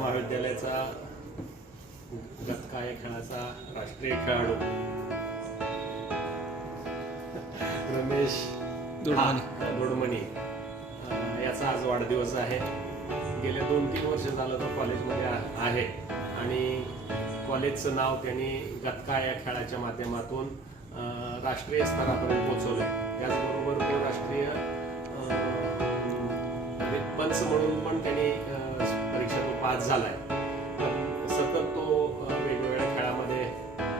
महाविद्यालयाचा गतका या खेळाचा राष्ट्रीय खेळाडू. रमेश दोडमणी. याचा आज वाढदिवस आहे. गेल्या दोन तीन वर्ष झालं तो कॉलेजमध्ये आहे. आणि कॉलेजचं नाव त्यांनी गतका या खेळाच्या माध्यमातून राष्ट्रीय स्तरापर्यंत पोहोचवलं त्याचबरोबर तो राष्ट्रीय पंच म्हणून पण त्यांनी पास झालाय. तर सतत तो वेगवेगळ्या खेळामध्ये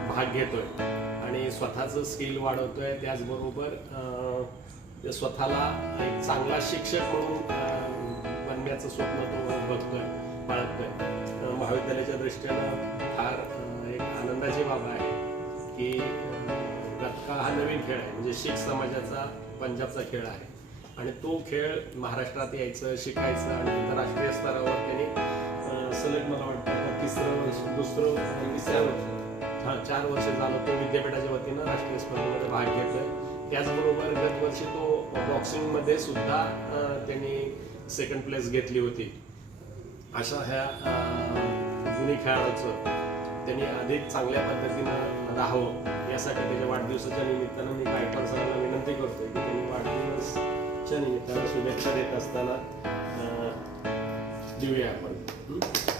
भाग घेतोय आणि स्वतःचं स्किल वाढवतोय. त्याचबरोबर अं, स्वतःला एक चांगला शिक्षक म्हणून बनण्याचं स्वप्न तो बघतोय बाळगतोय महाविद्यालयाच्या दृष्टीनं फार एक आनंदाची बाब आहे की गतका हा नवीन खेळ आहे. म्हणजे शीख समाजाचा पंजाबचा खेळ आहे. आणि तो खेळ महाराष्ट्रात यायचं शिकायचं आणि आंतरराष्ट्रीय स्तरावर त्यांनी दुसरं तिसऱ्या चार वर्ष झालं तो विद्यापीठाच्या वतीनं राष्ट्रीय स्पर्धेमध्ये भाग घेतोय त्याचबरोबर गत वर्षी तो बॉक्सिंगमध्ये सुद्धा त्यांनी सेकंड प्लेस घेतली होती. अशा ह्या जुनी खेळाडूचं त्यांनी अधिक चांगल्या पद्धतीनं राहावं यासाठी त्याच्या वाढदिवसाच्या निमित्तानं मी गायकवाड सरांना विनंती करतोय की त्यांनी वाढदिवसच्या निमित्तानं शुभेच्छा देत असताना देऊया आपण.